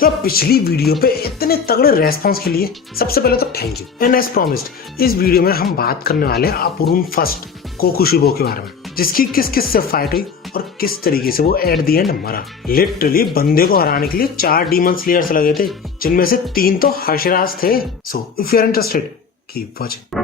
तो पिछली वीडियो पे इतने तगड़े रेस्पॉन्स के लिए सबसे पहले तो thank you. And as promised इस वीडियो में हम बात करने वाले हैं अपुरून फर्स्ट कोकुशिबो के बारे में, जिसकी किस किस से फाइट हुई और किस तरीके से वो एट द एंड मरा। लिटरली बंदे को हराने के लिए 4 डीमन स्लेयर्स लगे थे, जिनमें से 3 तो हशराज थे। So if you are interested keep watching.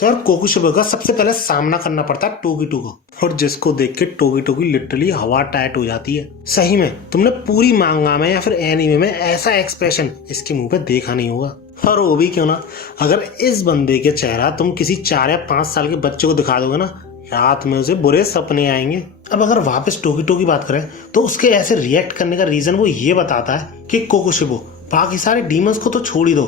तो यार कोकुशिबो का सबसे पहले सामना करना पड़ता है टोगीटो को, और जिसको देख के टोगीटो की लिटरली हवा टाइट हो जाती है। सही में तुमने पूरी मांगा में या फिर एनीमे में ऐसा एक्सप्रेशन इसके मुंह पे देखा नहीं होगा। और वो भी क्यों ना, अगर इस बंदे के चेहरा तुम किसी 4 या 5 साल के बच्चे को दिखा दोगे ना, रात में उसे बुरे सपने आएंगे। अब अगर वापस टोगीटो की बात करें तो उसके ऐसे रिएक्ट करने का रीजन वो ये बताता है कि कोकुशिबो बाकी सारे डीमंस को तो छोड़ ही दो,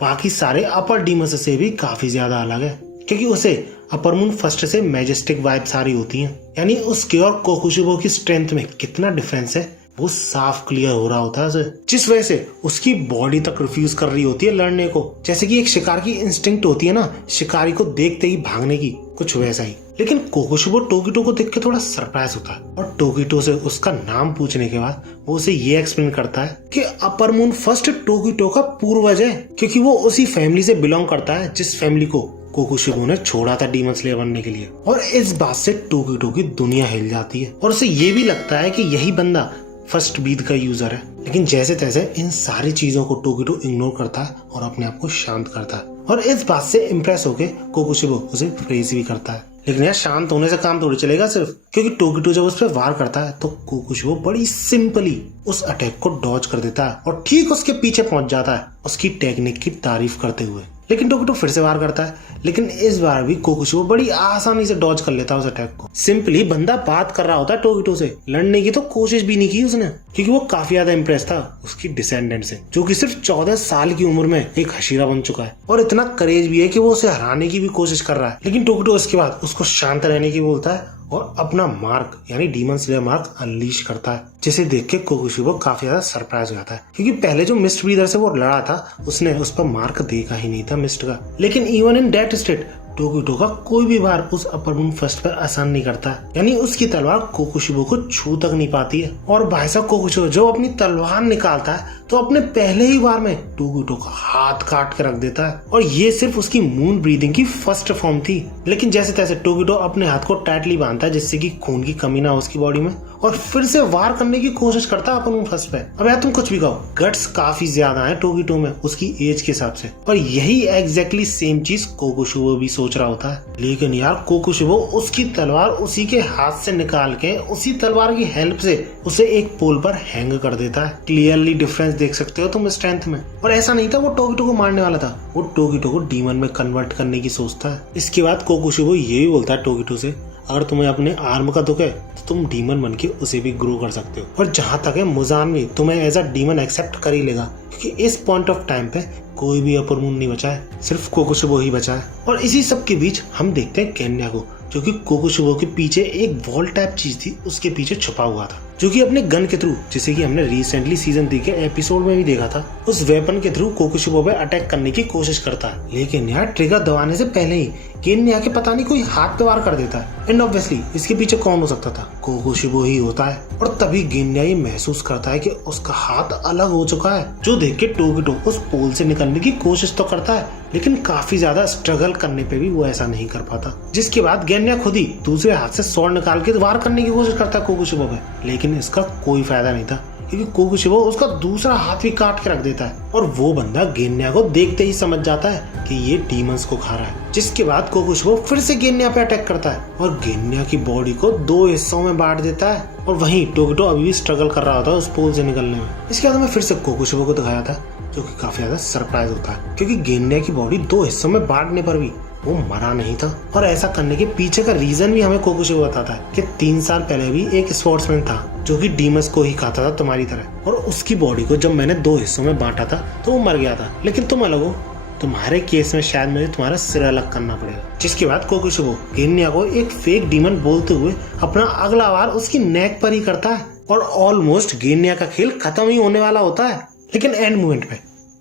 बाकी सारे अपर डीमंस से भी काफी ज्यादा अलग है, क्योंकि उसे अपर मून फर्स्ट से मैजेस्टिक वाइब्स आ रही होती हैं। यानी उसके और कोकुशिबो की स्ट्रेंथ में कितना डिफरेंस है वो साफ क्लियर हो रहा होता है उसे, जिस वजह से उसकी बॉडी तक रिफ्यूज कर रही होती है लड़ने को। जैसे कि एक शिकार की इंस्टिंक्ट होती है ना, शिकारी को देखते ही भागने की, कुछ वैसा ही। लेकिन कोकुशिबो टोगीटो को देख के थोड़ा सरप्राइज होता है, और टोगीटो से उसका नाम पूछने के बाद वो उसे ये एक्सप्लेन करता है कि अपर मून फर्स्ट टोगीटो का पूर्वज है, क्योंकि वो उसी फैमिली से बिलोंग करता है जिस फैमिली को कोकुशिबो ने छोड़ा था डीमन स्लेयर बनने के लिए। और इस बात से टोगीटो की दुनिया हिल जाती है, और उसे ये भी लगता है कि यही बंदा फर्स्ट बीट का यूजर है। लेकिन जैसे तैसे इन सारी चीजों को टोगीटो इग्नोर करता है और अपने आप को शांत करता है, और इस बात से इम्प्रेस होके कोकुशिबो उसे प्रेज भी करता है। लेकिन यार शांत होने से काम थोड़ी चलेगा सिर्फ, क्योंकि टोगीटो जब उस पर वार करता है तो कोकुशिबो बड़ी सिंपली उस अटैक को डॉज कर देता है और ठीक उसके पीछे पहुंच जाता है उसकी टेक्निक की तारीफ करते हुए। लेकिन टोगीटो फिर से वार करता है, लेकिन इस बार भी कोकुशिबो बड़ी आसानी से डॉज कर लेता है उस अटैक को। सिंपली बंदा बात कर रहा होता है टोगीटो से, लड़ने की तो कोशिश भी नहीं की उसने, क्योंकि वो काफी ज्यादा इम्प्रेस था उसकी डिसेंडेंट से, जो कि सिर्फ 14 साल की उम्र में एक हशीरा बन चुका है, और इतना करेज भी है कि वो उसे हराने की भी कोशिश कर रहा है। लेकिन टोगीटो इसके बाद उसको शांत रहने की बोलता है और अपना मार्क यानी डीमन स्लेयर मार्क अनलीश करता है, जिसे देख के कोकुशिबो काफी ज्यादा सरप्राइज हो जाता है, क्योंकि पहले जो मिस्ट ब्रीदर से वो लड़ा था उसने उस पर मार्क देखा ही नहीं था मिस्ट का। लेकिन इवन इन दैट स्टेट टोगीटो का कोई भी वार उस अपर मून फर्स्ट पर आसान नहीं करता, यानी उसकी तलवार कोकुशिबो को छू तक नहीं पाती है। और भाई साहब कोकुशिबो जो अपनी तलवार निकालता है तो अपने पहले ही वार में टोगीटो का हाथ काट के रख देता है, और ये सिर्फ उसकी मून ब्रीदिंग की फर्स्ट फॉर्म थी। लेकिन जैसे तैसे टोगीटो अपने हाथ को टाइटली बांधता है जिससे कि खून की कमी ना हो उसकी बॉडी में, और फिर से वार करने की कोशिश करता है अपर मून फर्स्ट पे। अब यार तुम कुछ भी कहो, गट्स काफी ज्यादा है टोगीटो में उसकी एज के हिसाब से, और यही एग्जैक्टली सेम चीज कोकुशिबो भी सोच रहा होता है। लेकिन यार कोकुशिबो उसकी तलवार उसी के हाथ से निकाल के उसी तलवार की हेल्प से उसे एक पोल पर हैंग कर देता है। क्लियरली डिफरेंस देख सकते हो तुम स्ट्रेंथ में। और ऐसा नहीं था वो टोगीटो को मारने वाला था, वो टोगीटो को डीमन में कन्वर्ट करने की सोचता है। इसके बाद कोकुशिबो ये भी बोलता है टोगीटो से, अगर तुम्हें अपने आर्म का दुख है तो तुम डीमन बन के उसे भी ग्रो कर सकते हो, और जहां तक है मुजान भी तुम्हें एज अ डीमन एक्सेप्ट कर ही लेगा, क्योंकि इस पॉइंट ऑफ टाइम पे कोई भी अपर मून नहीं बचा है, सिर्फ कोकुशिबो ही बचा है। और इसी सब के बीच हम देखते हैं गेन्या को, जो कि कोकुशिबो के पीछे एक वॉल टाइप चीज थी उसके पीछे छुपा हुआ था, जो कि अपने गन के थ्रू, जिसे कि हमने रिसेंटली सीजन 3 के एपिसोड में भी देखा था, उस वेपन के थ्रू कोकुशिबो पे अटैक करने की कोशिश करता है। लेकिन यार ट्रिगर दबाने से पहले ही गेन्या के पता नहीं कोई हाथ पे वार कर देता है, एंड ऑब्वियसली इसके पीछे कौन हो सकता था, कोकुशिबो ही होता है। और तभी गेन्या ये महसूस करता है कि उसका हाथ अलग हो चुका है, जो देख के टोगीटो उस पोल से निकलने की कोशिश तो करता है, लेकिन काफी ज्यादा स्ट्रगल करने पे भी वो ऐसा नहीं कर पाता। जिसके बाद गेन्या खुद ही दूसरे हाथ से स्वॉर्ड निकाल के वार करने की कोशिश करता है कोकुशिबो पे, लेकिन इसका कोई फायदा नहीं था, क्योंकि कोकुशिबो उसका दूसरा हाथ भी काट के रख देता है, और वो बंदा गेन्या को देखते ही समझ जाता है कि ये डीमंस को खा रहा है। जिसके बाद कोकुशिबो फिर से गेन्या पे अटैक करता है और गेन्या की बॉडी को 2 हिस्सों में बांट देता है, और वहीं टोगीटो अभी भी स्ट्रगल कर रहा होता है उस पोल से निकलने में। इसके बाद हमें फिर से कोकुशिबो को दिखाया था, जो कि काफी ज्यादा सरप्राइज होता है, क्योंकि गेन्या की बॉडी 2 हिस्सों में बांटने पर भी वो मरा नहीं था। और ऐसा करने के पीछे का रीजन भी हमें कोकुशिबो बताता है कि 3 साल पहले भी एक स्पोर्ट्समैन था जो कि डीमंस को ही खाता था तुम्हारी तरह, और उसकी बॉडी को जब मैंने 2 हिस्सों में बांटा था तो वो मर गया था, लेकिन तुम अलग हो, तुम्हारे केस में शायद मुझे तुम्हारा सिर अलग करना पड़ेगा। जिसके बाद कोकुशिबो गेन्या को एक फेक डीमन बोलते हुए अपना अगला वार उसकी नेक पर ही करता है, और ऑलमोस्ट गेन्या का खेल खत्म ही होने वाला होता है। लेकिन एंड मोमेंट पे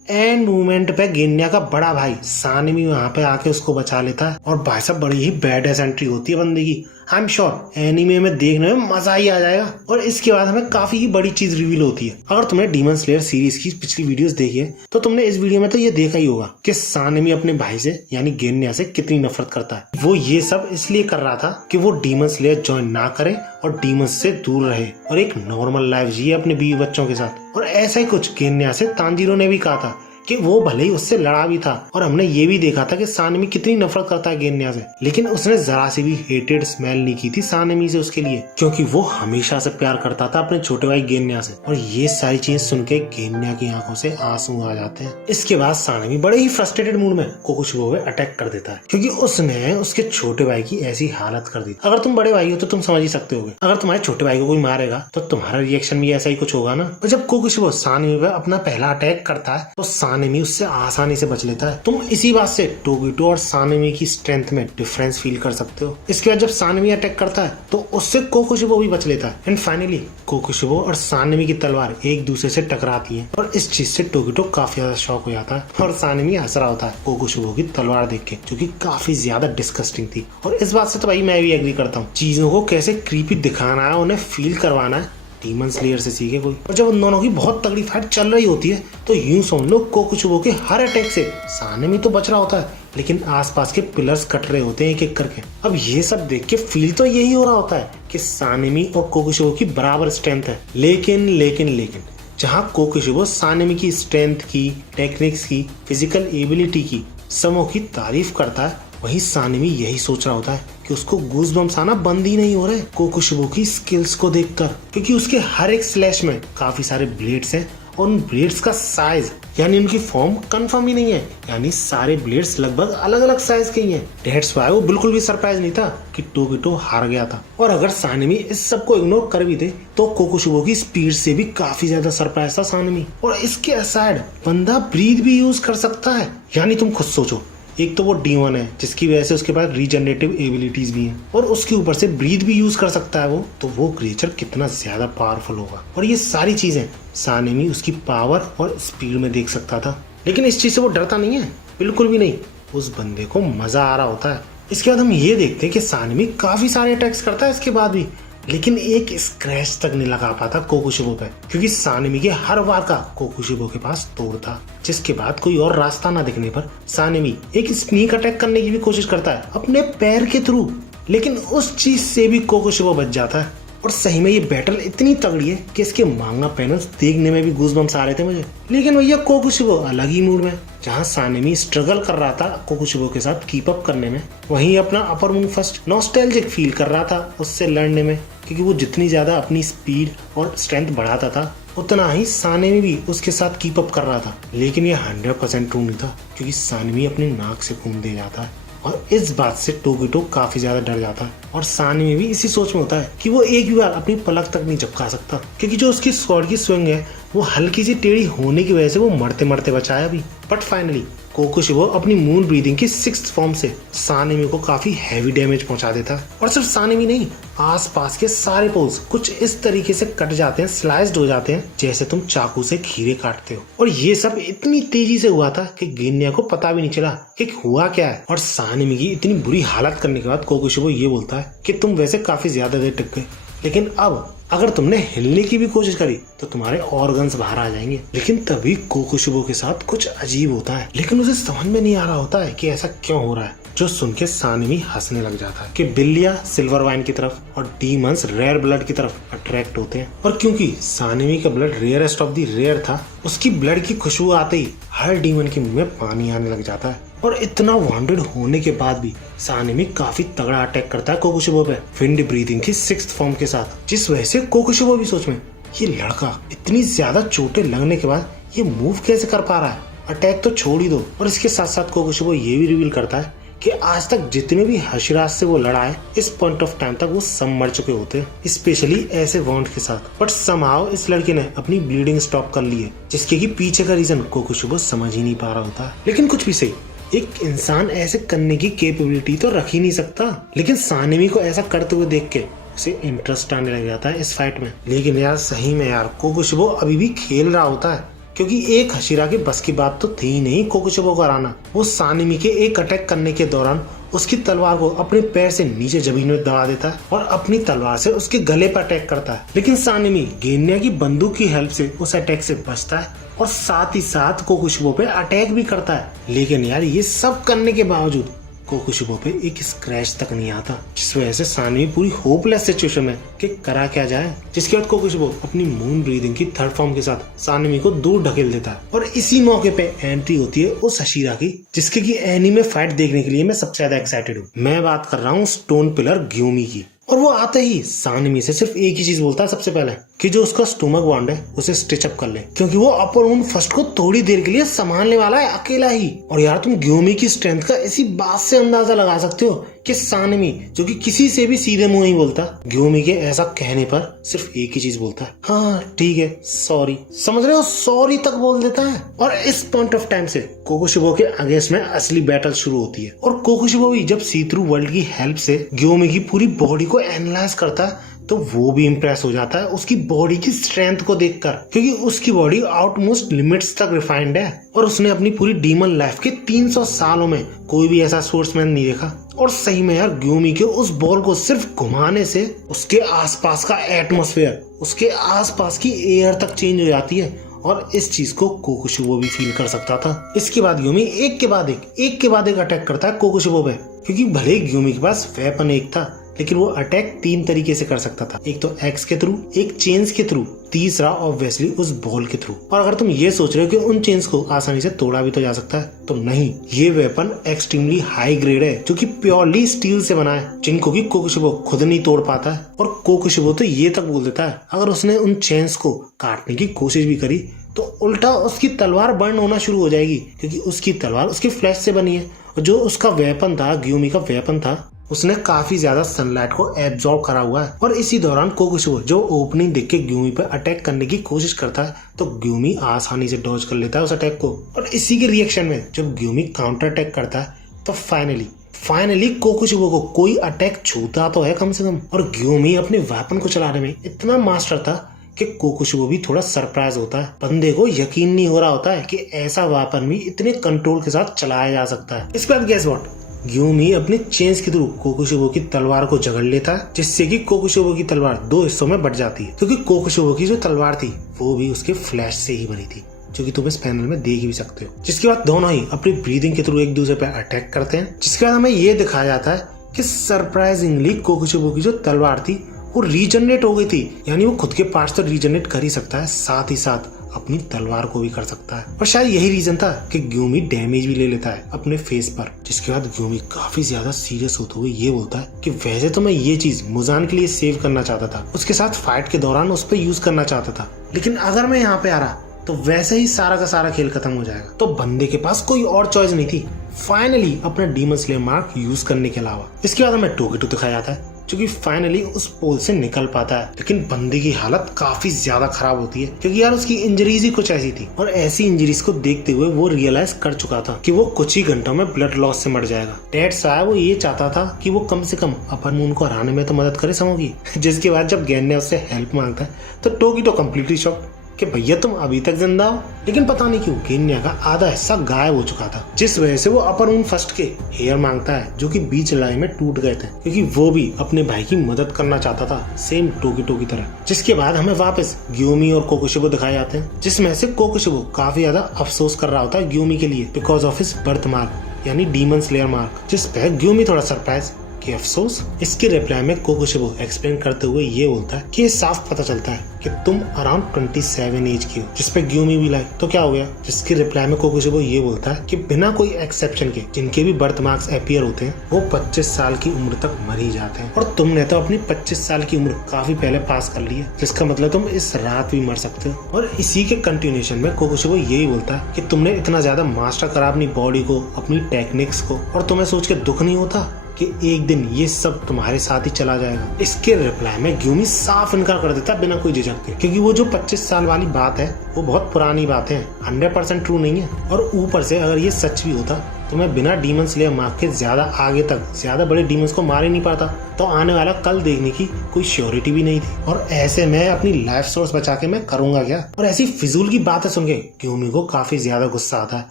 एंड मूवमेंट पे गेन्या का बड़ा भाई सानमी वहां पे आके उसको बचा लेता है और भाई साहब बड़ी ही बैड एंट्री होती है बंदे की। आई एम श्योर एनीमे में देखने में मजा ही आ जाएगा। और इसके बाद हमें काफी ही बड़ी चीज रिवील होती है। अगर तुमने डीमन स्लेयर सीरीज की पिछली वीडियोस देखी है तो तुमने इस वीडियो में तो ये देखा ही होगा कि सानमी अपने भाई से यानी गेन्या से कितनी नफरत करता है। वो ये सब इसलिए कर रहा था कि वो डीमन स्लेयर ज्वाइन ना करे और डीमंस से दूर रहे और एक नॉर्मल लाइफ जिए अपने बीवी बच्चों के साथ। और ऐसा ही कुछ गेन्या से तांजीरो ने भी कहा था कि वो भले ही उससे लड़ा भी था और हमने ये भी देखा था कि सानमी कितनी नफरत करता है गेन्या से, लेकिन उसने जरा सी भी हेटेड स्मेल नहीं की थी सानमी से उसके लिए, क्योंकि वो हमेशा से प्यार करता था अपने छोटे भाई गेन्या से। और ये सारी चीज सुन के गेन्या की आंखों से आंसू आ जाते हैं। इसके बाद सानमी बड़े ही फ्रस्ट्रेटेड मूड में कोकुशिबो पे अटैक कर देता है क्योंकि उसने उसके छोटे भाई की ऐसी हालत कर दी। अगर तुम बड़े भाई हो तो तुम समझ ही सकते होगे, अगर तुम्हारे छोटे भाई को कोई मारेगा तो तुम्हारा रिएक्शन भी ऐसा ही कुछ होगा ना। और जब कोकुशिबो सानमी पे अपना पहला अटैक करता है तो सानमी उससे आसानी से बच लेता है। तुम इसी बात से टोगिटो और सानमी की स्ट्रेंथ में डिफरेंस फील कर सकते हो। इसके बाद जब सानमी अटैक करता है तो उससे कोकुशिबो भी बच लेता है। एंड फाइनली कोकुशिबो और सानमी की तलवार एक दूसरे से टकराती है और इस चीज से टोगिटो काफी ज्यादा शॉक हो जाता है और सानमी हंस रहा होता है कोकुशिबो की तलवार देख के, जो कि काफी ज्यादा डिस्कस्टिंग थी। और इस बात से तो भाई मैं भी एग्री करता हूँ, चीजों को कैसे क्रीपी दिखाना है, उन्हें फील करवाना है, डीमन स्लेयर से सीखे कोई। और जब उन दोनों की बहुत तगड़ी फाइट चल रही होती है तो यूं समझ लो कोकुशिबो के हर अटैक से सानमी तो बच रहा होता है, लेकिन आसपास के पिलर्स कट रहे होते हैं एक एक करके। अब ये सब देख के फील तो यही हो रहा होता है कि सानमी और कोकुशिबो की बराबर स्ट्रेंथ है। लेकिन जहाँ कोकुशिबो सानमी की स्ट्रेंथ की, टेक्निक्स की, फिजिकल एबिलिटी की, समों की तारीफ करता है, वहीं सानमी यही सोच रहा होता है कि उसको गूज़बम्स आना बंद ही नहीं हो रहे कोकुशिबो की स्किल्स को देखकर, क्योंकि उसके हर एक स्लैश में काफी सारे ब्लेड्स हैं और उन ब्लेड्स का साइज यानी उनकी फॉर्म कंफर्म ही नहीं है, यानी सारे ब्लेड्स लगभग अलग अलग साइज के ही हैं। दैट्स व्हाई वो बिल्कुल भी सरप्राइज नहीं था कि टोगिटो हार गया था। और अगर सानमी इस सब को इग्नोर कर भी दे तो कोकुशिबो की स्पीड से भी काफी ज्यादा सरप्राइज था सानमी। और इसके असाइड बंदा ब्रीथ भी यूज कर सकता है, यानी तुम खुद सोचो, एक तो वो D1 है जिसकी वजह से उसके पास रीजनरेटिव एबिलिटीज भी हैं और उसके ऊपर से ब्रीथ भी यूज कर सकता है वो, तो वो क्रिएचर कितना ज्यादा पावरफुल होगा। और ये सारी चीजें सानमी उसकी पावर और स्पीड में देख सकता था, लेकिन इस चीज से वो डरता नहीं है, बिल्कुल भी नहीं। उस बंदे को मजा आ रहा होता है। इसके बाद हम ये देखते हैं कि सानमी काफी सारे अटैक्स करता है इसके बाद भी, लेकिन एक स्क्रैच तक नहीं लगा पाता कोकुशिबो पे, क्योंकि सानमी के हर वार का कोकुशिबो के पास तोड़ था। जिसके बाद कोई और रास्ता ना दिखने पर सानमी एक स्नीक अटैक करने की भी कोशिश करता है अपने पैर के थ्रू, लेकिन उस चीज से भी कोकुशिबो बच जाता है। और सही में ये बैटल इतनी तगड़ी है कि इसके मांगा पैनल्स देखने में भी गूज़बम्स आ रहे थे मुझे। लेकिन भैया कोकुशिबो अलग ही मूड में, जहाँ सानमी स्ट्रगल कर रहा था कोकुशिबो के साथ कीप अप करने में, वहीं अपना upper moon first nostalgic feel कर रहा था उससे लड़ने में, क्योंकि वो जितनी ज्यादा अपनी स्पीड और स्ट्रेंथ बढ़ाता था उतना ही सानमी भी उसके साथ कीप अप कर रहा था। लेकिन ये 100% ट्रू नहीं था, क्योंकि सानमी अपनी नाक से खून दे जाता है और इस बात से टोगिटो काफी ज्यादा डर जाता है। और सानमी भी इसी सोच में होता है कि वो एक भी बार अपनी पलक तक नहीं झपका सकता, क्योंकि जो उसकी स्वॉर्ड की स्विंग है वो हल्की सी टेढ़ी होने की वजह से वो मरते मरते बचाया भी। बट फाइनली कोकुशिबो अपनी मून ब्रीदिंग की 6th फॉर्म से सानमी को काफी हैवी डैमेज पहुंचा देता है। और सिर्फ सानमी नहीं, आसपास के सारे पोल्स कुछ इस तरीके से कट जाते हैं, स्लाइस्ड हो जाते हैं, जैसे तुम चाकू से खीरे काटते हो। और ये सब इतनी तेजी से हुआ था कि गेन्या को पता भी नहीं चला कि हुआ क्या है। और सानमी की इतनी बुरी हालत करने के बाद कोकुशिबो ये बोलता है कि तुम वैसे काफी ज्यादा देर टिक गए, लेकिन अब अगर तुमने हिलने की भी कोशिश करी तो तुम्हारे ऑर्गन्स बाहर आ जाएंगे। लेकिन तभी कोकुशिबो के साथ कुछ अजीब होता है, लेकिन उसे समझ में नहीं आ रहा होता है कि ऐसा क्यों हो रहा है, जो सुन के सानमी हंसने लग जाता है कि बिल्लियां सिल्वर वाइन की तरफ और डीमंस रेयर ब्लड की तरफ अट्रैक्ट होते हैं। और क्योंकि सानमी का blood rarest of the rare था, उसकी ब्लड की खुशबू आते ही हर डीमन के मुंह में पानी आने लग जाता है। और इतना वांटेड होने के बाद भी सानमी काफी तगड़ा अटैक करता है कोकुशिबो पे विंड ब्रीदिंग की 6th फॉर्म के साथ, जिस वजह से कोकुशिबो भी सोच में ये लड़का इतनी ज्यादा चोटें लगने के बाद ये मूव कैसे कर पा रहा है, अटैक तो छोड़ ही दो। और इसके साथ साथ कोकुशिबो ये भी रिवील करता है कि आज तक जितने भी हशिराज से वो लड़ा है, इस पॉइंट ऑफ टाइम तक वो सब मर चुके होते हैं, स्पेशली ऐसे वाउंड के साथ। बट समहाउ इस लड़के ने अपनी ब्लीडिंग स्टॉप कर ली है, जिसके की पीछे का रीजन कोकुशिबो समझ ही नहीं पा रहा होता। लेकिन कुछ भी सही, एक इंसान ऐसे करने की कैपेबिलिटी तो रख ही नहीं सकता। लेकिन सानमी को ऐसा करते हुए देख के उसे इंटरेस्ट आने लग जाता है इस फाइट में। लेकिन यार सही में यार कोकुशिबो अभी भी खेल रहा होता है, क्योंकि एक हशीरा के बस की बात तो थी ही नहीं कोकुशिबा को हराना। वो सानिमी के एक अटैक करने के दौरान उसकी तलवार को अपने पैर से नीचे जमीन में दबा देता है और अपनी तलवार से उसके गले पर अटैक करता है। लेकिन सानिमी गेन्या की बंदूक की हेल्प से उस अटैक से बचता है और साथ ही साथ कोकुशिबा पे अटैक भी करता है। लेकिन यार ये सब करने के बावजूद कोकुशिबा पे एक स्क्रैच तक नहीं आता, जिस वजह से सानिमी पूरी होपलेस सिचुएशन में कि करा क्या जाए। जिसके बाद कोकुशिबा अपनी मून ब्रीदिंग की थर्ड फॉर्म के साथ सानिमी को दूर ढकेल देता है और इसी मौके पे एंट्री होती है उस हशीरा की जिसके की एनीमे फाइट देखने के लिए मैं सबसे ज्यादा एक्साइटेड हूँ। मैं बात कर रहा हूँ स्टोन पिलर ग्यूमी की। और वो आते ही सानिमी से सिर्फ एक ही चीज बोलता है सबसे पहले कि जो उसका स्टोमक बाउंड है उसे स्टिच अप कर ले, क्योंकि वो अपर वुंड फर्स्ट को थोड़ी देर के लिए संभालने वाला है अकेला ही। और यार तुम ग्यूमी की स्ट्रेंथ का इसी बात से अंदाजा लगा सकते हो कि सानिमी जो कि किसी से भी सीधे मुंह नहीं बोलता, ग्यूमी के ऐसा कहने पर सिर्फ एक ही चीज बोलता है, हाँ ठीक है सॉरी। समझ रहे हो, सॉरी तक बोल देता है। और इस पॉइंट ऑफ टाइम से कोकुशिबा के अगेंस्ट में असली बैटल शुरू होती है। और कोकुशिबा भी जब सी थ्रू वर्ल्ड की हेल्प से ग्यूमी की पूरी बॉडी को एनालाइज करता है तो वो भी इम्प्रेस हो जाता है उसकी बॉडी की स्ट्रेंथ को देखकर, क्योंकि उसकी बॉडी आउटमोस्ट लिमिट्स तक रिफाइंड है और उसने अपनी पूरी डीमन लाइफ के 300 सालों में कोई भी ऐसा सोर्समैन नहीं देखा। और सही में यार ग्यूमी के उस बॉल को सिर्फ घुमाने से उसके आसपास का एटमॉस्फेयर, उसके आसपास की एयर तक चेंज हो जाती है और इस चीज को कोकुशिबा भी फील कर सकता था। इसके बाद ग्यूमी एक के बाद एक अटैक करता है कोकुशिबा पे, क्योंकि भले ग्यूमी के पास वेपन एक था लेकिन वो अटैक 3 तरीके से कर सकता था, एक तो एक्स के थ्रू, एक चेन्स के थ्रू, तीसरा ऑब्वियसली उस बॉल के थ्रू। और अगर तुम ये सोच रहे हो कि उन चेन्स को आसानी से तोड़ा भी तो जा सकता है, तो नहीं, ये वेपन एक्सट्रीमली हाई ग्रेड है जो कि प्योरली स्टील से बना है, जिनको कि कोकुशिबा खुद नहीं तोड़ पाता है। और कोकुशिबा तो ये तक बोल देता है अगर उसने उन चेन्स को काटने की कोशिश भी करी तो उल्टा उसकी तलवार बर्न होना शुरू हो जाएगी, क्योंकि उसकी तलवार उसकी फ्लैश से बनी है और जो उसका वेपन था, ग्यूमी का वेपन था, उसने काफी ज्यादा सनलाइट को एब्जॉर्ब करा हुआ है। और इसी दौरान कोकुशिबा जो ओपनिंग देख के ग्यूमी पर अटैक करने की कोशिश करता है तो ग्यूमी आसानी से डॉज कर लेता है उस अटैक को। और इसी के रिएक्शन में जब ग्यूमी काउंटर अटैक करता है तो फाइनली कोकुशिबा को कोई अटैक छूता तो है कम से कम। और ग्यूमी अपने वेपन को चलाने में इतना मास्टर था कि कोकुशिबा भी थोड़ा सरप्राइज होता है। बंदे को यकीन नहीं हो रहा होता है कि ऐसा वेपन भी इतने कंट्रोल के साथ चलाया जा सकता है। इसके बाद गेस व्हाट, ग्यूमी अपने चेन्स के थ्रू कोकुशिबा की तलवार को जकड़ लेता है, जिससे कि कोकुशिबा की तलवार 2 हिस्सों में बट जाती है, क्योंकि कोकुशिबा की जो तलवार थी वो भी उसके फ्लैश से ही बनी थी, जो कि तुम इस पैनल में देख भी सकते हो। जिसके बाद दोनों ही अपनी ब्रीदिंग के थ्रू एक दूसरे पे अटैक करते हैं। जिसके बाद हमें ये दिखाया जाता है कि सरप्राइजिंगली कोकुशिबा की जो तलवार थी वो रीजनरेट हो गई थी, यानी वो खुद के पार्ट्स तो रीजनरेट कर ही सकता है, साथ ही साथ अपनी तलवार को भी कर सकता है। और शायद यही रीजन था कि ग्यूमी डैमेज भी ले लेता है अपने फेस पर। जिसके बाद ग्यूमी काफी ज्यादा सीरियस होते हुए ये बोलता है कि वैसे तो मैं ये चीज मुजान के लिए सेव करना चाहता था, उसके साथ फाइट के दौरान उस पर यूज करना चाहता था, लेकिन अगर मैं यहाँ पे आ रहा तो वैसे ही सारा का सारा खेल खत्म हो जाएगा। तो बंदे के पास कोई और चॉइस नहीं थी फाइनली अपना डीमन स्लेयर मार्क यूज करने के अलावा। इसके बाद हमें टोकीटो दिखाया जाता है जो कि फाइनली उस पोल से निकल पाता है, लेकिन बंदे की हालत काफी ज्यादा खराब होती है, क्योंकि यार उसकी इंजरीज ही कुछ ऐसी थी। और ऐसी इंजरीज को देखते हुए वो रियलाइज कर चुका था कि वो कुछ ही घंटों में ब्लड लॉस से मर जाएगा। डेट्स आया वो ये चाहता था कि वो कम से कम अपर मून को हराने में तो मदद करे समो की। जिसके बाद जब गेन्या उससे हेल्प मांगता है तो टोकीटो कंप्लीटली शॉक्ड कि भैया तुम अभी तक जिंदा हो। लेकिन पता नहीं क्यों गेन्या का आधा हिस्सा गायब हो चुका था, जिस वजह से वो अपर मून फर्स्ट के हेयर मांगता है जो कि बीच लड़ाई में टूट गए थे, क्योंकि वो भी अपने भाई की मदद करना चाहता था सेम टोकीटो की तरह। जिसके बाद हमें वापस ग्यूमी और कोकुशिबा दिखाए जाते हैं, जिसमें से कोकुशिबा काफी ज्यादा अफसोस कर रहा होता है ग्यूमी के लिए because of his birth mark यानी डीमन स्लेयर मार्क, जिस पे ग्यूमी थोड़ा सरप्राइज कि अफसोस। इसके रिप्लाई में कोकुशिबा एक्सप्लेन करते हुए ये बोलता है कि ये साफ पता चलता है कि तुम अराउंड 27 एज की हो, जिस पे ग्यूमी भी लाइक तो क्या हो गया। जिसके रिप्लाई में कोकुशिबा ये बोलता है कि बिना कोई एक्सेप्शन के जिनके भी बर्थ मार्क्स अपीयर होते हैं वो 25 साल की उम्र तक मर ही जाते हैं, और तुमने तो अपनी 25 साल की उम्र काफी पहले पास कर ली है, जिसका मतलब तुम इस रात भी मर सकते हो। और इसी के कंटिन्यूएशन में कोकुशिबा यही बोलता है कि तुमने इतना ज्यादा मास्टर करा अपनी बॉडी को, अपनी टेक्निक्स को, और तुम्हें सोच के दुख नहीं होता कि एक दिन ये सब तुम्हारे साथ ही चला जाएगा। इसके रिप्लाई में ग्यूमी साफ इनकार कर देता है बिना कोई झिझक के, क्योंकि वो जो 25 साल वाली बात है वो बहुत पुरानी बात है, 100% ट्रू नहीं है। और ऊपर से अगर ये सच भी होता मैं बिना डीमन स्लेयर मार्क के ज्यादा आगे तक ज्यादा बड़े डीमंस को मार ही नहीं पाता, तो आने वाला कल देखने की कोई श्योरिटी भी नहीं थी। और ऐसे में अपनी लाइफ सोर्स बचा के मैं करूंगा क्या? और ऐसी फिजूल की बातें सुन के ग्यूमी को काफी ज्यादा गुस्सा आता है,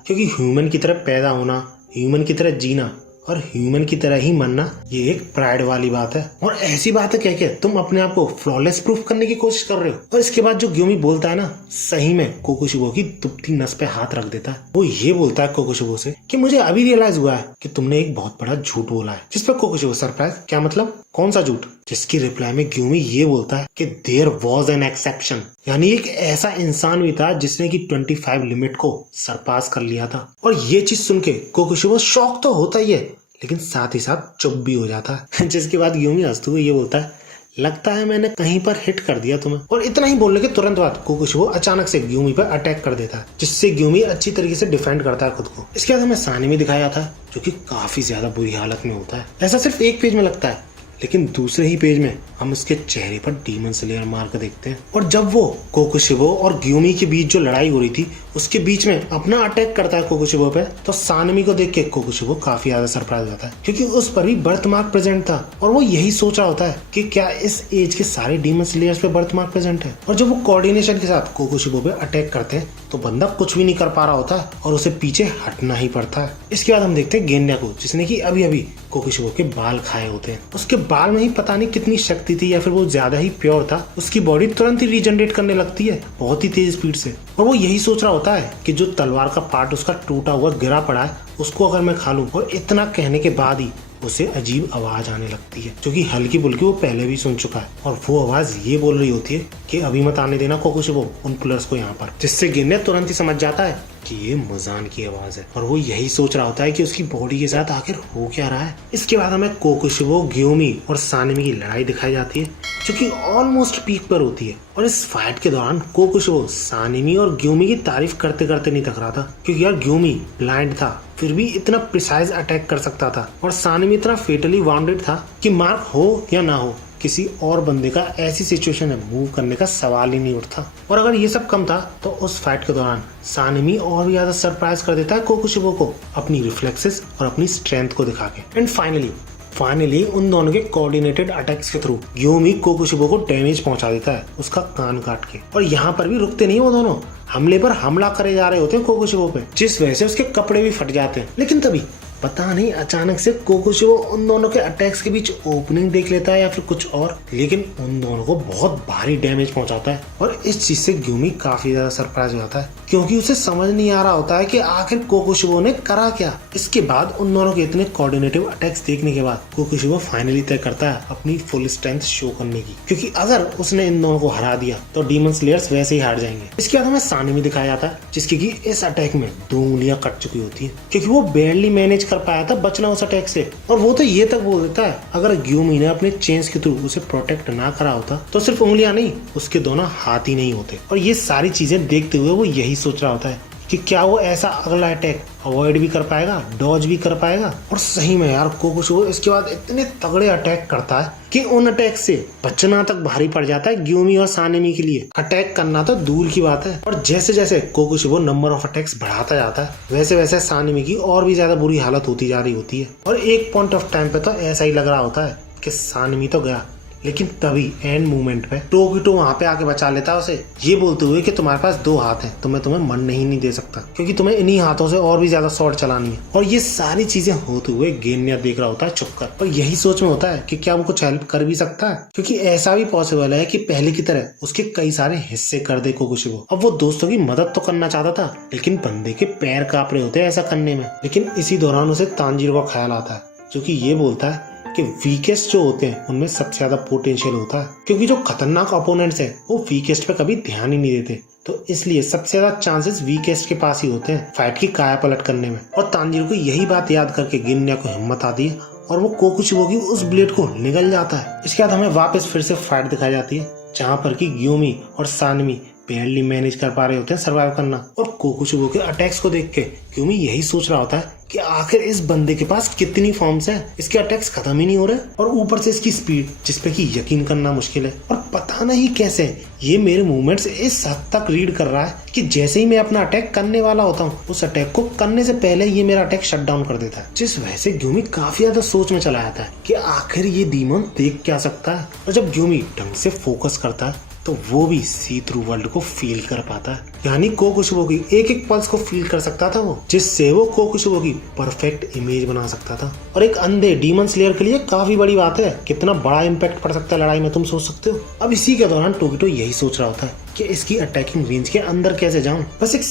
क्योंकि ह्यूमन की तरह पैदा होना, ह्यूमन की तरह जीना और ह्यूमन की तरह ही मरना, ये एक प्राइड वाली बात है। और ऐसी बातें कह के तुम अपने आप को फ्लॉलेस प्रूफ करने की कोशिश कर रहे हो। और इसके बाद जो ग्यूमी बोलता है ना, सही में कोकोशिबो की दुबती नस पे हाथ रख देता है। वो ये बोलता है कोकोशिबो से कि मुझे अभी रियलाइज हुआ है कि तुमने एक बहुत बड़ा झूठ बोला है। जिस पर कोकोशिबो सरप्राइज, क्या मतलब, कौन सा झूठ? जिसकी रिप्लाई में ग्यूमी ये बोलता है कि देयर वॉज एन एक्सेप्शन, यानी एक ऐसा इंसान भी था जिसने की 25 लिमिट को सरपास कर लिया था। और ये चीज सुन के कोकोशिबो शॉक तो होता ही है, लेकिन साथ ही साथ चुप भी हो जाता है। जिसके बाद ग्यूमी हंसते हुए ये बोलता है, लगता है मैंने कहीं पर हिट कर दिया तुम्हें। और इतना ही बोलने के तुरंत बाद कोकोशिबो अचानक से ग्यूमी पर अटैक कर देता है, जिससे ग्यूमी अच्छी तरीके से डिफेंड करता है खुद को। इसके बाद हमें सानिमी दिखाया था, जो कि काफी ज्यादा बुरी हालत में होता है। ऐसा सिर्फ एक पेज में लगता है, लेकिन दूसरे ही पेज में हम उसके चेहरे पर डीमन स्लेयर मार्क देखते हैं। और जब वो कोकोशिबो और ग्यूमी के बीच जो लड़ाई हो रही थी, उसके बीच में अपना अटैक करता है कोकोशिबो पे, तो सानमी को देख के कोकोशिबो काफी ज्यादा सरप्राइज होता है, क्योंकि उस पर भी बर्थ मार्क प्रेजेंट था। और वो यही सोच रहा होता है कि क्या इस एज के सारे डीमन स्लेयर्स पे बर्थ मार्क प्रेजेंट है। और जब वो कोऑर्डिनेशन के साथ कोकोशिबो पे अटैक करते हैं, तो बंदा कुछ भी नहीं कर पा रहा होता है और उसे पीछे हटना ही पड़ता है। इसके बाद हम देखते हैं गेंडा को, जिसने की अभी अभी कोकोशिबो के बाल खाए होते हैं। उसके बाल में ही पता नहीं कितनी शक्ति थी, या फिर वो ज्यादा ही प्योर था। उसकी बॉडी तुरंत ही रीजनरेट करने लगती है बहुत ही तेज स्पीड से। और वो यही सोच रहा होता है कि जो तलवार का पार्ट उसका टूटा हुआ गिरा पड़ा है, उसको अगर मैं खा लूं। और इतना कहने के बाद ही उसे अजीब आवाज आने लगती है, जो कि हल्की फुल्की वो पहले भी सुन चुका है। और वो आवाज ये बोल रही होती है कि अभी मत आने देना कोकोशिबो उन प्लेयर्स को यहाँ पर। जिससे गेंडा तुरंत ही समझ जाता है कि ये मुजान की आवाज है। और वो यही सोच रहा होता है कि उसकी बॉडी के साथ आखिर हो क्या रहा है। इसके बाद हमें कोकोशिबो, ग्यूमी और सानमी की लड़ाई दिखाई जाती है, जो कि ऑलमोस्ट पीक पर होती है। और इस फाइट के दौरान कोकोशिबो सानमी और ग्यूमी की तारीफ करते करते नहीं थक रहा था, क्योंकि यार ग्यूमी ब्लाइंड था, फिर भी इतना प्रिसाइज अटैक कर सकता था। और सानमी इतना फेटली वाउंडेड था कि मार्क हो या ना हो, किसी और बंदे का ऐसी सिचुएशन में मूव करने का सवाल ही नहीं उठता। और अगर ये सब कम था, तो उस फाइट के दौरान सानमी और भी ज्यादा सरप्राइज कर देता है कोकोशिबो को अपनी रिफ्लेक्सेस और अपनी स्ट्रेंथ को दिखा के। एंड फाइनली उन दोनों के कोऑर्डिनेटेड अटैक्स के थ्रू ग्यूमी कोकोशिबो को डैमेज पहुंचा देता है, उसका कान काट के। और यहाँ पर भी रुकते नहीं वो दोनों, हमले पर हमला करे जा रहे होते हैं कोकोशिबो पे, जिस वजह से उसके कपड़े भी फट जाते हैं। लेकिन तभी पता नहीं अचानक से कोकोशिबो उन दोनों के अटैक्स के बीच ओपनिंग देख लेता है या फिर कुछ और, लेकिन उन दोनों को बहुत भारी डैमेज पहुंचाता है। और इस चीज से ग्यूमी काफी ज्यादा सरप्राइज हो जाता है, क्योंकि उसे समझ नहीं आ रहा होता है कि आखिर कोकोशिबो ने करा क्या। इसके बाद उन दोनों के इतने कोऑर्डिनेटिव अटैक्स देखने के बाद कोकोशिबो फाइनली तय करता है अपनी फुल स्ट्रेंथ शो करने की, क्योंकि अगर उसने इन दोनों को हरा दिया तो डीमन स्लेयर्स वैसे ही हार जाएंगे। इसके बाद हमें सानमी दिखाया जाता है, जिसकी की इस अटैक में 2 उंगलियां कट चुकी होती है, क्योंकि वो बेयरली मैनेज कर पाया था बचना उस अटैक से। और वो तो ये तक बोल देता है, अगर ग्यूमी ने अपने चेन्स के थ्रू उसे प्रोटेक्ट ना करा होता, तो सिर्फ उंगलियां नहीं, उसके दोनों हाथ ही नहीं होते। और ये सारी चीजें देखते हुए वो यही सोच रहा होता है कि क्या वो ऐसा अगला अटैक अवॉइड भी कर पाएगा, डॉज भी कर पाएगा। और सही में यार कोकोशिबो इसके बाद इतने तगड़े अटैक करता है कि उन अटैक से बचना तक भारी पड़ जाता है ग्यूमी और सानमी के लिए। अटैक करना तो दूर की बात है। और जैसे जैसे कोकोशिबो नंबर ऑफ अटैक्स बढ़ाता जाता है, वैसे वैसे सानमी की और भी ज्यादा बुरी हालत होती जा रही होती है। और एक पॉइंट ऑफ टाइम पे तो ऐसा ही लग रहा होता है कि सानमी तो गया, लेकिन तभी एंड मूवमेंट पे टोकिटो वहां पे आके बचा लेता है उसे, ये बोलते हुए कि तुम्हारे पास 2 हाथ हैं, तो मैं तुम्हें मरने ही नहीं दे सकता, क्योंकि तुम्हें इन्हीं हाथों से और भी ज्यादा शॉट चलानी है। और ये सारी चीजें होते हुए गेन्या देख रहा होता है चुपकर, और यही सोच में होता है कि क्या वो कुछ हेल्प कर भी सकता है, क्योंकि ऐसा भी पॉसिबल है कि पहले की तरह उसके कई सारे हिस्से कर दे कोकोशिबो। अब वो दोस्तों की मदद तो करना चाहता था, लेकिन बंदे के पैर कांप रहे होते हैं ऐसा करने में। लेकिन इसी दौरान उसे तांजीरो का ख्याल आता है, जो कि ये बोलता है कि वीकेस्ट जो होते हैं उनमें सबसे ज्यादा पोटेंशियल होता है, क्योंकि जो खतरनाक अपोनेंट्स हैं वो वीकेस्ट पे कभी ध्यान ही नहीं देते, तो इसलिए सबसे ज्यादा चांसेस वीकेस्ट के पास ही होते हैं फाइट की काया पलट करने में। और तांजीरो को यही बात याद करके गेन्या को हिम्मत आती है और वो कोकोशिबो की उस ब्लेड को निगल जाता है। इसके बाद हमें वापस फिर से फाइट दिखाई जाती है, जहाँ पर कि ग्यूमी और सानमी barely मैनेज कर पा रहे होते हैं सर्वाइव करना। और कोकुशिबो के अटैक्स को देख के ग्यूमी यही सोच रहा होता है कि आखिर इस बंदे के पास कितनी फॉर्म्स हैं, इसके अटैक्स खत्म ही नहीं हो रहे, और ऊपर से इसकी स्पीड जिसपे कि यकीन करना मुश्किल है। और पता नहीं कैसे ये मेरे मूवमेंट्स इस हद तक रीड कर रहा है कि जैसे ही मैं अपना अटैक करने वाला होता हूँ, उस अटैक को करने से पहले ये मेरा अटैक शट डाउन कर देता है। जिस वजह से ग्यूमी काफी ज्यादा सोच में चला जाता है कि आखिर ये डीमन देख क्या सकता है। और जब ग्यूमी ढंग से फोकस करता है तो वो भी सी थ्रू वर्ल्ड को फील कर पाता है, यानी कोकुशिबो की एक एक पल्स को फील कर सकता था वो, जिससे वो कोकुशिबो की परफेक्ट इमेज बना सकता था। और एक अंधे डीमन स्लेयर के लिए काफी बड़ी बात है, कितना बड़ा इम्पैक्ट पड़ सकता है लड़ाई में, तुम सोच सकते हो। अब इसी के दौरान टोकिटो यही सोच रहा होता है कि इसकी अटैकिंग रेंज के अंदर कैसे जाऊं। बस एक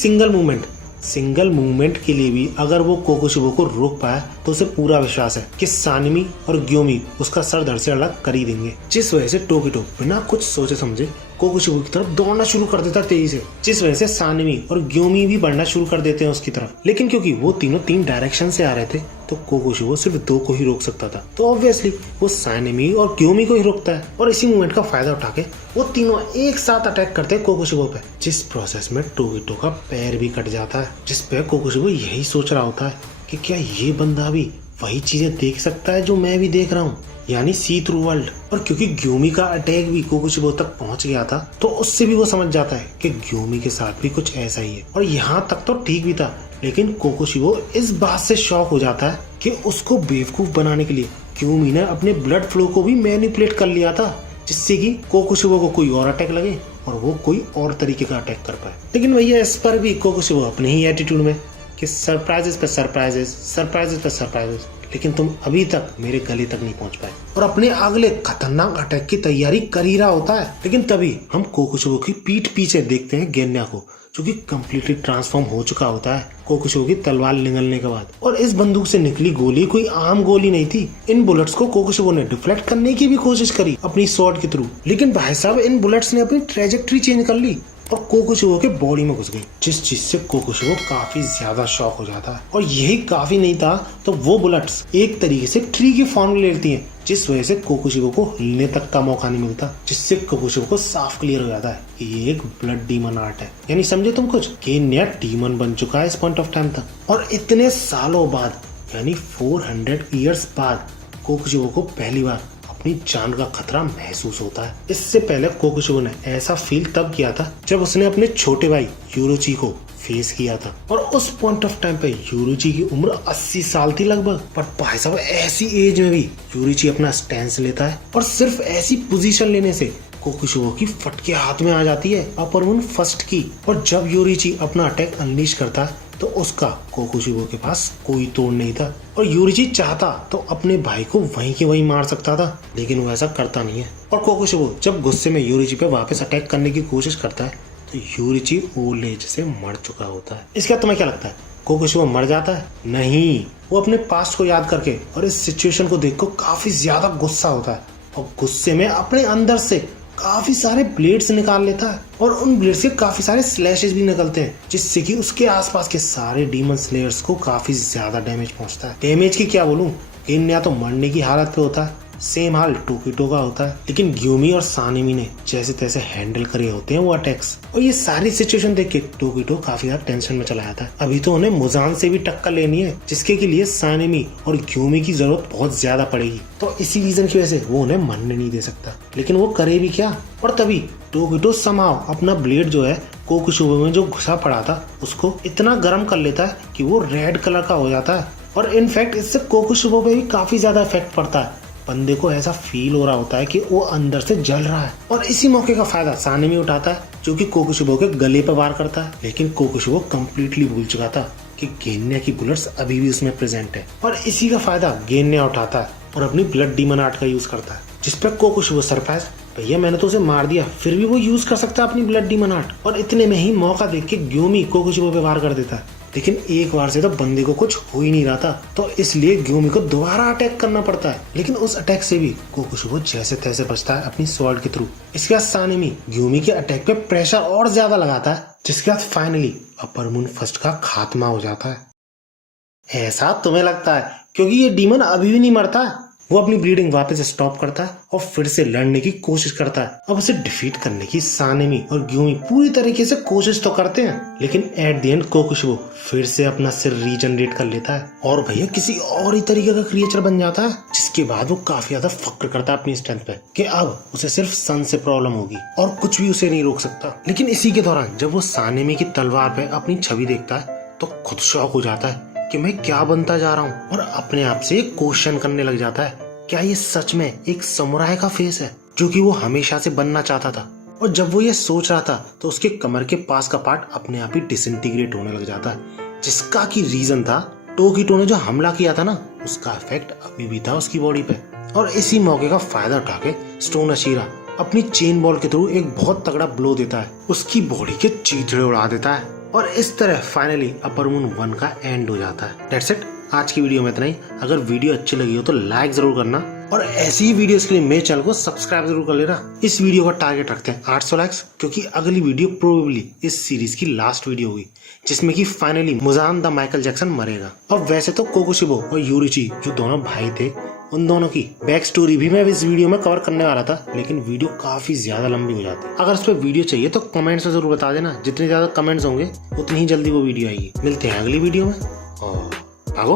सिंगल मूवमेंट के लिए भी अगर वो कोकुशिबो को रोक पाया तो उसे पूरा विश्वास है कि सानिमी और ग्योमी उसका सर धड़ से अलग कर ही देंगे। जिस वजह से टोकिटो बिना कुछ सोचे समझे कोकुशिबो की तरफ दौड़ना शुरू कर देता तेजी से, जिस वजह से सानिमी और ग्योमी भी बढ़ना शुरू कर देते हैं उसकी तरफ। लेकिन क्योंकि वो तीनों 3 डायरेक्शन से आ रहे थे तो कोकुशिबो सिर्फ 2 को ही रोक सकता था, तो ऑब्वियसली वो सानिमी और ग्योमी को ही रोकता है। और इसी मूवमेंट का फायदा उठा के वो तीनों एक साथ अटैक करते हैं कोकुशिबो पे, जिस प्रोसेस में टोकिटो का पैर भी कट जाता है। जिस पे कोकुशिबो यही सोच रहा होता है कि क्या ये बंदा भी वही चीजें देख सकता है जो मैं भी देख रहा हूँ, यानी सी थ्रू वर्ल्ड। और क्योंकि ग्योमी का अटैक भी कोकुशिबो तक पहुंच गया था तो उससे भी वो समझ जाता है कि ग्योमी के साथ भी कुछ ऐसा ही है। और यहाँ तक तो ठीक भी था, लेकिन कोकुशिबो इस बात से शॉक हो जाता है कि उसको बेवकूफ बनाने के लिए ग्योमी ने अपने ब्लड फ्लो को भी मैनिपुलेट कर लिया था, जिससे कि कोकुशिबो को कोई और अटैक लगे और वो कोई और तरीके का अटैक कर पाए। लेकिन भैया इस पर भी कोकुशिबो अपने ही एटीट्यूड में कि सरप्राइजेस पे सरप्राइजेस, लेकिन तुम अभी तक मेरे गले तक नहीं पहुंच पाए, और अपने अगले खतरनाक अटैक की तैयारी कर ही रहा होता है। लेकिन तभी हम कोकुशिबो की पीठ पीछे देखते हैं गेन्या को, जो कि कम्प्लीटली ट्रांसफॉर्म हो चुका होता है कोकुशिबो की तलवार निगलने के बाद। और इस बंदूक से निकली गोली कोई आम गोली नहीं थी। इन बुलेट्स को कोकुशिबो ने डिफ्लेक्ट करने की भी कोशिश करी अपनी स्वॉर्ड के थ्रू, लेकिन भाई साहब इन बुलेट्स ने अपनी ट्रेजेक्ट्री चेंज कर ली और कोकुशिबो के बॉडी में घुस गई, जिस चीज से कोकुशिबो काफी ज्यादा शॉक हो जाता है। और यही काफी नहीं था तो वो बुलेट्स एक तरीके से ट्री की फॉर्म ले लेती हैं, जिस वजह से कोकुशिबो को हिलने तक का मौका नहीं मिलता, जिससे कोकुशिबो को साफ क्लियर हो जाता है कि ये एक ब्लड डीमन आर्ट है। यानी समझे तुम कुछ कि नया डीमन बन चुका है इस पॉइंट ऑफ टाइम तक। और इतने सालों बाद यानी 400 ईयर्स बाद कोकुशिबो को पहली बार अपनी जान का खतरा महसूस होता है। इससे पहले कोकुशिबो ने ऐसा फील तब किया था जब उसने अपने छोटे भाई यूरोची को फेस किया था, और उस पॉइंट ऑफ टाइम पे यूरोची की उम्र 80 साल थी लगभग। पर भाई साहब ऐसी एज में भी यूरोची अपना स्टैंस लेता है, और सिर्फ ऐसी पोजीशन लेने से कोकुशिबो की फटके हाथ में आ जाती है अपर मून फर्स्ट की। और जब यूरोची अपना अटैक अनलीश करता है तो उसका कोकुशिबो के पास कोई तोड़ नहीं था, और यूरिची चाहता तो अपने भाई को वहीं के वहीं मार सकता था, लेकिन वो ऐसा करता नहीं है। और कोकुशिबो जब गुस्से में यूरिची पे वापस अटैक करने की कोशिश करता है तो यूरिची ओल्ड एज से मर चुका होता है। इसका तुम्हें क्या लगता है, कोकुशिबो मर जाता है? नहीं, वो अपने पास्ट को याद करके और इस सिचुएशन को देखकर काफी ज्यादा गुस्सा होता है, और गुस्से में अपने अंदर से काफी सारे ब्लेड्स निकाल लेता है, और उन ब्लेड्स से काफी सारे स्लैशेस भी निकलते हैं, जिससे कि उसके आसपास के सारे डीमन स्लेयर्स को काफी ज्यादा डैमेज पहुंचता है। डैमेज की क्या बोलूं, गेन्या तो मरने की हालत पे होता है, सेम हाल टोकिटो का होता है, लेकिन ग्यूमी और सानिमी ने जैसे तैसे हैंडल करे होते हैं वो अटैक्स। और ये सारी सिचुएशन देख के टोकिटो काफी ज्यादा टेंशन में चला जाता है। अभी तो उन्हें मुजान से भी टक्कर लेनी है, जिसके के लिए सानिमी और ग्यूमी की जरूरत बहुत ज्यादा पड़ेगी, तो इसी रीजन की वजह से वो उन्हें मरने नहीं दे सकता। लेकिन वो करे भी क्या। और तभी टोकिटो समाव अपना ब्लेड जो है कोकुशिबो में जो घुसा पड़ा था उसको इतना गर्म कर लेता है कि वो रेड कलर का हो जाता है, और इनफैक्ट इससे कोकुशिबो पे भी काफी ज्यादा इफेक्ट पड़ता है। बंदे को ऐसा फील हो रहा होता है कि वो अंदर से जल रहा है, और इसी मौके का फायदा सानिमी उठाता है, जो कि कोकुशिबो के गले पर वार करता है। लेकिन कोकुशिबो कम्प्लीटली भूल चुका था कि गेन्या की बुलेट्स अभी भी उसमें प्रेजेंट है, और इसी का फायदा गेन्या उठाता है और अपनी ब्लड डीमन आर्ट का यूज करता है, जिस पर कोकुशिबो सरप्राइज, भैया मैंने तो उसे मार दिया, फिर भी वो यूज कर सकता है अपनी ब्लड डीमन आर्ट। और इतने में ही मौका देख के ग्यूमी कोकुशिबो पे वार कर देता है, लेकिन एक बार से तो बंदे को कुछ हो ही नहीं रहा था, तो इसलिए ग्यूमी को दोबारा अटैक करना पड़ता है। लेकिन उस अटैक से भी कोकुशिबो जैसे तैसे बचता है अपनी स्वॉर्ड के थ्रू। इसके बाद सानिमी ग्यूमी के अटैक पे प्रेशर और ज्यादा लगाता है, जिसके बाद फाइनली अपर मून फर्स्ट का खात्मा हो जाता है। ऐसा तुम्हें लगता है क्योंकि ये डीमन अभी भी नहीं मरता? वो अपनी ब्लीडिंग वापस स्टॉप करता है और फिर से लड़ने की कोशिश करता है। अब उसे डिफीट करने की सानेमी और ग्यूमी पूरी तरीके से कोशिश तो करते हैं, लेकिन एट द एंड कोकुशिबो फिर से अपना सिर रीजनरेट कर लेता है और भैया किसी और ही तरीके का क्रिएचर बन जाता है, जिसके बाद वो काफी ज्यादा फक्र करता है अपनी स्ट्रेंथ पे कि अब उसे सिर्फ सन से प्रॉब्लम होगी और कुछ भी उसे नहीं रोक सकता। लेकिन इसी के दौरान जब वो सानेमी की तलवार पे अपनी छवि देखता है तो खुद शॉक हो जाता है कि मैं क्या बनता जा रहा हूँ और अपने आप से क्वेश्चन करने लग जाता है, क्या ये सच में एक समुराई का फेस है जो कि वो हमेशा से बनना चाहता था। और जब वो ये सोच रहा था तो उसके कमर के पास का पार्ट अपने आप ही डिसइंटीग्रेट होने लग जाता है, जिसका की रीजन था टोकीटो ने जो हमला किया था ना, उसका इफेक्ट अभी भी था उसकी बॉडी पे। और इसी मौके का फायदा उठा के स्टोन अशीरा अपनी चेन बॉल के थ्रू एक बहुत तगड़ा ब्लो देता है, उसकी बॉडी के चीथड़े उड़ा देता है और इस तरह फाइनली अपर मून 1 का एंड हो जाता है। दैट्स इट, आज की वीडियो में इतना ही। अगर वीडियो अच्छी लगी हो तो लाइक जरूर करना और ऐसी ही वीडियोस के लिए मेरे चैनल को सब्सक्राइब जरूर कर लेना। इस वीडियो का टारगेट रखते हैं 800 लाइक्स, क्योंकि अगली वीडियो प्रोबेबली इस सीरीज की लास्ट वीडियो होगी जिसमें कि finally Muzan the Michael Jackson मरेगा। और वैसे तो कोकुशिबो और यूरिची जो दोनों भाई थे, उन दोनों की बैक स्टोरी भी मैं इस वीडियो में कवर करने वाला था, लेकिन वीडियो काफी ज्यादा लंबी हो जाती है। अगर उस पर वीडियो चाहिए तो कमेंट्स में जरूर बता देना, जितने ज्यादा कमेंट्स होंगे उतनी ही जल्दी वो वीडियो आएगी। मिलते हैं अगली वीडियो में और भागो।